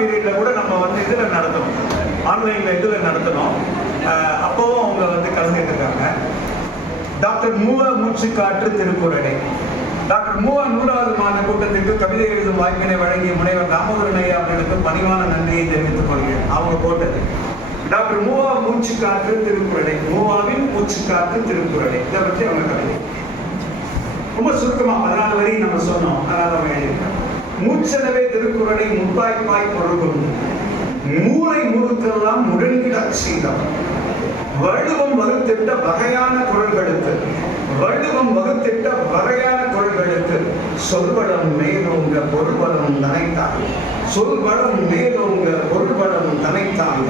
பீரியட்ல கூட நம்ம வந்து இதுல நடத்தணும். ஆன்லைன்ல இதுல நடத்தணும். அஹ் அப்பவும் அவங்க வந்து கலந்துட்டு இருக்காங்க டாக்டர் மூவ மூச்சு காற்று திருக்குறளை. டாக்டர் மூவா நூறாவது மாத கூட்டத்திற்கு கவிதை எழுதும் வாய்ப்பினை வழங்கிய முனைவர் தாமோதரன் ஐயா அவர்களுக்கு பணிவான நன்றியை தெரிவித்துக் கொள்கிறேன். அவங்க போட்டது. டாக்டர் மூவா மூச்சு காற்று திருக்குறளை. மூவாவின் மூச்சு காற்று திருக்குறளை. இதை பற்றி அவங்க கவிதை. ரொம்ப சுருக்கமா பதினாலு வரி நம்ம சொன்னோம் அதனால அவங்க எழுதியிருக்காங்க மூச்செனவே திருக்குறளை முத்தாய்ப்பாய் பொருள் மூளை முழுக்கெல்லாம் முழங்கிட செய்தார் வள்ளுவம் வகுத்திட்ட வகையான குரல்களுக்கு வள்ளுவம் வகுத்திட்ட வகையான குரல்களுக்கு சொல்வளம் மேலோங்க பொருள்வளம் தனைத்தாங்க சொல்வளம் மேலோங்க பொருள்வளம் தனைத்தாங்க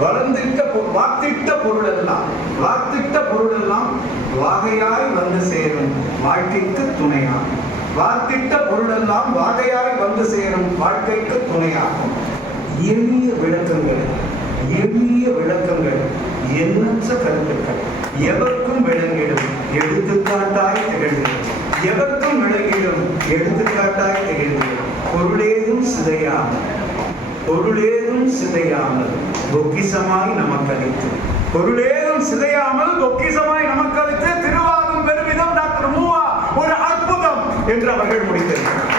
வளர்ந்திட்ட பொ- பொருள் பொருளெல்லாம் வாத்திட்ட பொருளெல்லாம் வாகையாய் வந்து சேரும் வாழ்க்கைக்கு துணை வார்த்திட்ட பொருளெல்லாம் வாகையாய் வந்து சேரும் வாழ்க்கைக்கு துணையாகும். எளிய விளக்கங்கள் எளிய விளக்கங்கள் எண்ணற்ற கருத்துக்கள் எவருக்கும் விளங்கிடும் எடுத்துக்காட்டாய் திகழ்கிறது எவருக்கும் விளங்கிடும் எடுத்துக்காட்டாய் திகழ்கிறது பொருளேதும் சிதையாமல் பொருளேதும் சிதையாமல் பொக்கிசமாய் நமக்களித்து பொருளேதும் சிதையாமல் பொக்கிசமாய் நமக்களித்து திரு பெருமிதம் டாக்டர் மூவா ஒரு அற்புதம் என்று அவர்கள் முடித்திருக்கிறார்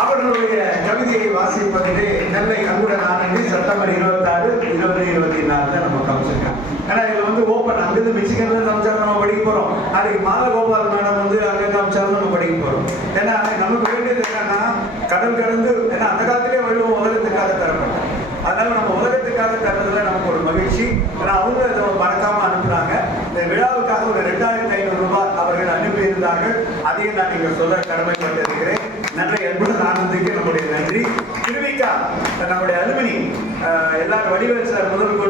அவர்களுடைய கவிதையை வாசிப்பதிலே நெல்லை அங்குடன் ஆனந்தி செப்டம்பர் இருபத்தி ஆறு இருபது இருபத்தி நாலு தான் நம்ம காமிச்சிருக்கோம் ஏன்னா இதுல வந்து ஓப்பன் அங்கிருந்து மிச்சிகன்ல காமிச்சாலும் நம்ம படிக்க போறோம். நாளைக்கு மாலகோபால் மேடம் வந்து அங்கே காமிச்சாலும் நம்ம படிக்க போறோம். ஏன்னா நமக்கு வேண்டியது என்னன்னா கடல் கடந்து ஏன்னா அந்த காலத்திலே வள்ளுவம் உலகத்துக்காக தரப்பட்டோம் அதனால நம்ம உலகத்துக்காக தரதுல நமக்கு ஒரு மகிழ்ச்சி. ஏன்னா அவங்க இதை மறக்காம அதையும் நான் இங்க சொல்ல கடமைப்பட்டிருக்கிறேன் நன்றி அன்புடன் ஆனந்துக்கு நம்முடைய நன்றி. திருவிக்கா நம்முடைய அலுமினி எல்லாரும் வடிவேல் சார் முதல்